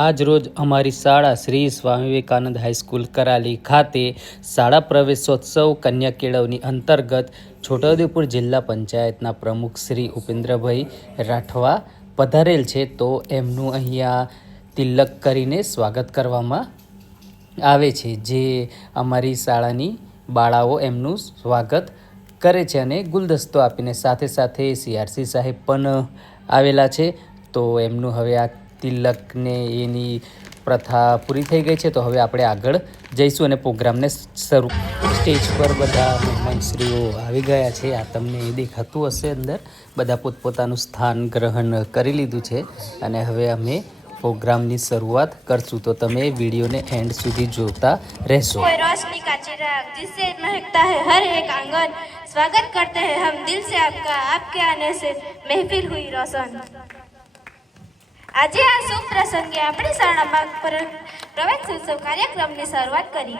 આજ રોજ અમારી શાળા શ્રી સ્વામી વિવેકાનંદ હાઈસ્કૂલ કરાલી ખાતે શાળા પ્રવેશોત્સવ કન્યા કેળવણી અંતર્ગત છોટાઉદેપુર જિલ્લા પંચાયતના પ્રમુખ શ્રી ઉપેન્દ્રભાઈ રાઠવા પધારેલ છે, તો એમનું અહીંયા તિલક કરીને સ્વાગત કરવામાં આવે છે, જે અમારી શાળાની બાળાઓ એમનું સ્વાગત કરે છે અને ગુલદસ્તો આપીને. સાથે સાથે CRC સાહેબ પણ આવેલા છે, તો એમનું હવે આ તિલકને એની પ્રથા પૂરી થઈ ગઈ છે, તો હવે આપણે આગળ જઈશું અને પ્રોગ્રામને શરૂ. સ્ટેજ પર બધા મહેમાનશ્રીઓ આવી ગયા છે, આ તમને દેખાતું હશે. અંદર બધા પોતપોતાનું સ્થાન ગ્રહણ કરી લીધું છે અને હવે અમે प्रोग्राम की शुरुआत करसूँ, तो तमे वीडियो ने एंड सुधी जोता रहशो। कोई रोशनी का चिराग जिससे महकता है हर एक आंगन, स्वागत करते हैं हम दिल से आपका, आपके आने से महफिल हुई रोशन। આજે આ શુભ પ્રસંગે આપણી શાળામાં પ્રવેશોત્સવ કાર્યક્રમની શરૂઆત કરી.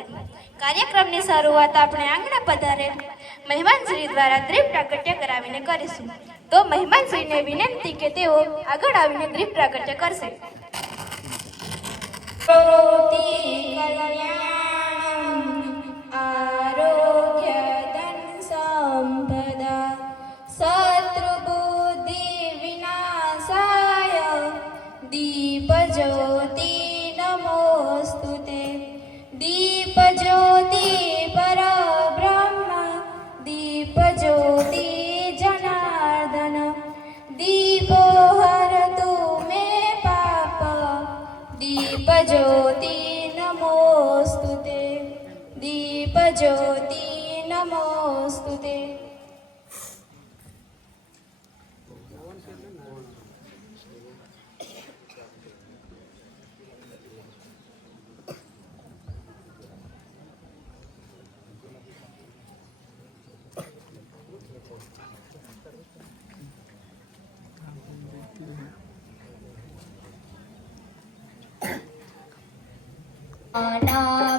કાર્યક્રમની શરૂઆત આપણે આંગણે પધારેલ મહેમાનશ્રી દ્વારા દીપ પ્રાગટ્ય કરાવીને કરીશું. તો મહેમાનશ્રીને વિનંતી કે તેઓ આગળ આવીને દીપ પ્રાગટ્ય કરશે. આરોગ્ય ધન સંપદા શત્રુ બુદ્ધિ વિનાશાય દીપ જ્યોતિ નમોસ્તુતે. દીપ જ્યોતિ પરબ્રહ્મ દીપ જ્યોતિ જનાર્દન દીપો હરતુ મે પાપ દીપ જ્યોતિ નમોસ્તુતે. દીપ જ્યોતિ નમોસ્તુતે.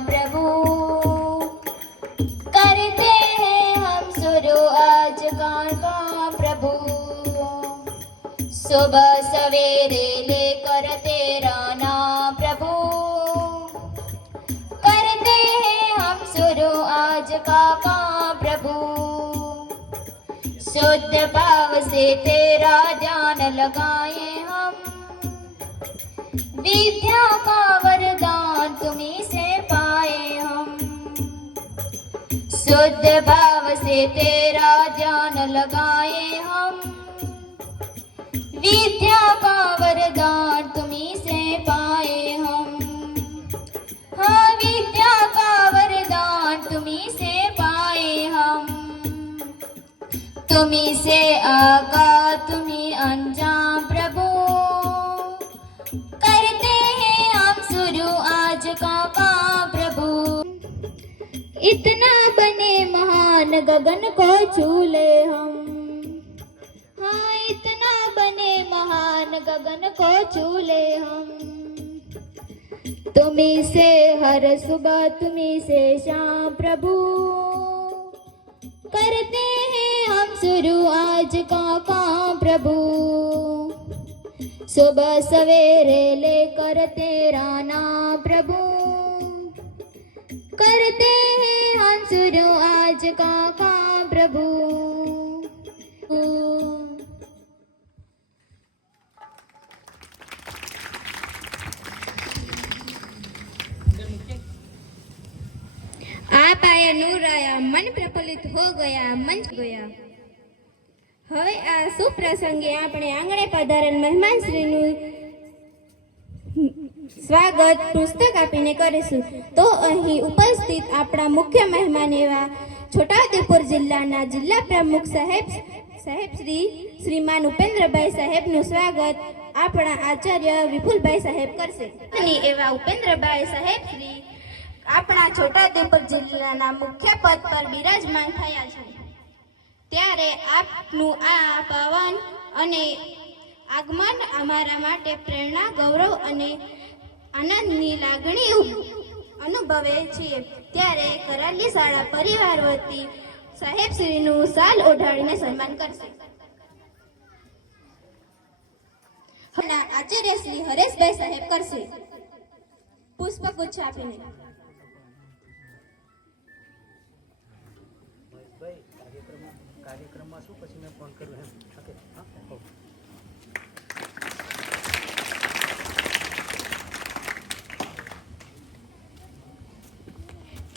प्रभु करते हैं हम शुरू आज का प्रभु, सुबह सवेरे लेकर तेरा नाम प्रभु. करते हैं हम शुरू आज का प्रभु, शुद्ध भाव से तेरा ध्यान लगाए हम. विद्या का वरदान तुम्हीं से पाए हम, शुद्ध भाव से तेरा ध्यान लगाए हम. विद्या का वरदान तुम्हीं से पाए हम. हाँ, विद्या का वरदान तुम्हीं से पाए हम. तुम्हीं से आगा तुम्हीं अंजाम प्रभु. करते हैं हम शुरू आज का प्रभु. इतना बने महान गगन को छूले हम. हाँ, इतना बने महान गगन को छूले हम. तुम्हीं से हर सुबह तुम्हीं से शाम प्रभु. करते हैं हम शुरू आज का प्रभु, सुबह सवेरे लेकर तेरा नाम प्रभु. करते हैं हम शुरू आज का प्रभु. आप आया नूर आया, मन प्रफुल्लित हो गया, मन गया. હવે આ સુપ્રસંગે આપણે આંગણે પધારેલ મહેમાનશ્રીનું સ્વાગત પુસ્તક આપીને કરીશું. તો અહીં ઉપસ્થિત આપણા મુખ્ય મહેમાન એવા છોટાઉદેપુર જિલ્લાના જિલ્લા પ્રમુખ સાહેબ શ્રીમાન ઉપેન્દ્રભાઈ સાહેબનું સ્વાગત આપણા આચાર્ય વિપુલભાઈ સાહેબ કરશે. અને એવા ઉપેન્દ્રભાઈ સાહેબ શ્રી આપણા છોટાઉદેપુર જિલ્લાના મુખ્ય પદ પર બિરાજમાન થયા છે, ત્યારે આપનું આ પાવન અને આગમન અમારા માટે પ્રેરણા, ગૌરવ અને આનંદની લાગણી અનુભવે છીએ. ત્યારે કરાલી શાળા પરિવાર વતી સાહેબશ્રીનું શાલ ઓઢાડીને સન્માન કરશે. આચાર્ય શ્રી હરેશભાઈ સાહેબ કરશે. પુષ્પગુચ્છ આપીને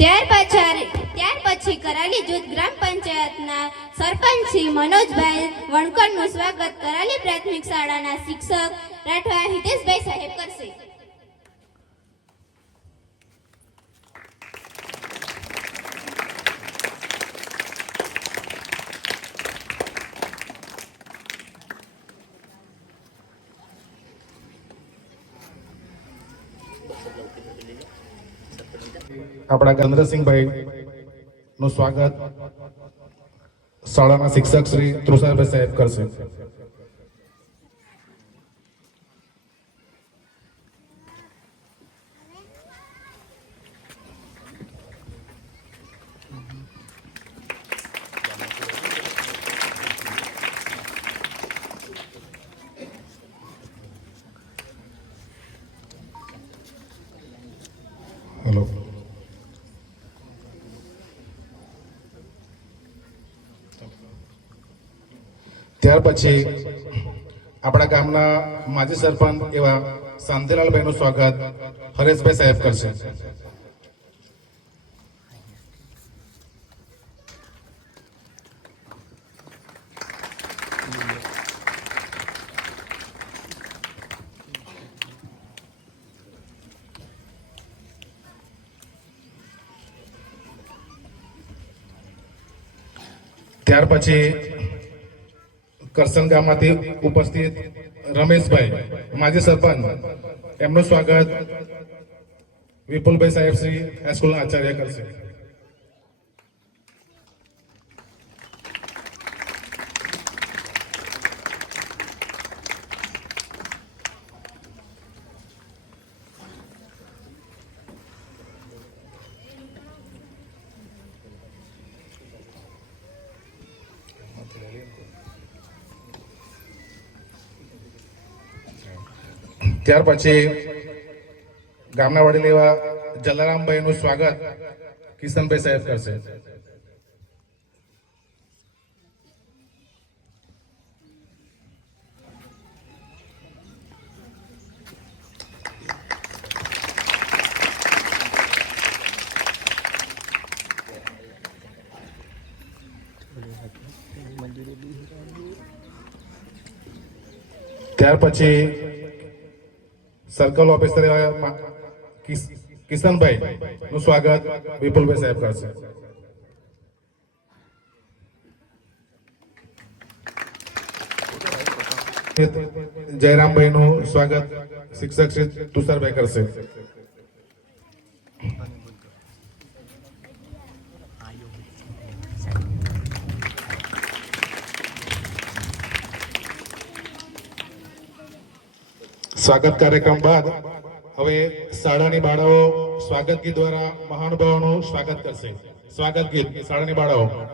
ત્યાર પછી કરાલી જૂથ ગ્રામ પંચાયતના સરપંચ શ્રી મનોજભાઈ વણકરનું સ્વાગત કરાલી પ્રાથમિક શાળાના શિક્ષક રાઠવા હિતેશભાઈ સાહેબ કરશે. આપણા ગંદ્રસિંહભાઈ નું સ્વાગત શાળાના શિક્ષક શ્રી તુષારભાઈ સાહેબ કરશે. હેલો. ત્યાર પછી આપણા ગામના માજી સરપંચ એવા શાંતિલાલભાઈ નું સ્વાગત હરેશભાઈ સાહેબ કરશે. ત્યાર પછી કરસન ગામમાંથી ઉપસ્થિત રમેશભાઈ માજી સરપંચ એમનું સ્વાગત વિપુલભાઈ સાહેબ શ્રી હાઈસ્કૂલના આચાર્ય કરશે. ત્યાર પછી ગામના વડીલ એવા જલારામભાઈ નું સ્વાગત કિશનભાઈ સાહેબ કરશે. ત્યાર પછી સર્કલ ઓફિસર કિશનભાઈ નું સ્વાગત વિપુલભાઈ સાહેબ કરશે. જયરામભાઈ નું સ્વાગત શિક્ષક શ્રી તુષારભાઈ કરશે. સ્વાગત કાર્યક્રમ બાદ હવે શાળાની બાળાઓ સ્વાગત ગીત દ્વારા મહાનુભાવોનું સ્વાગત કરશે. સ્વાગત ગીત શાળાની બાળાઓ.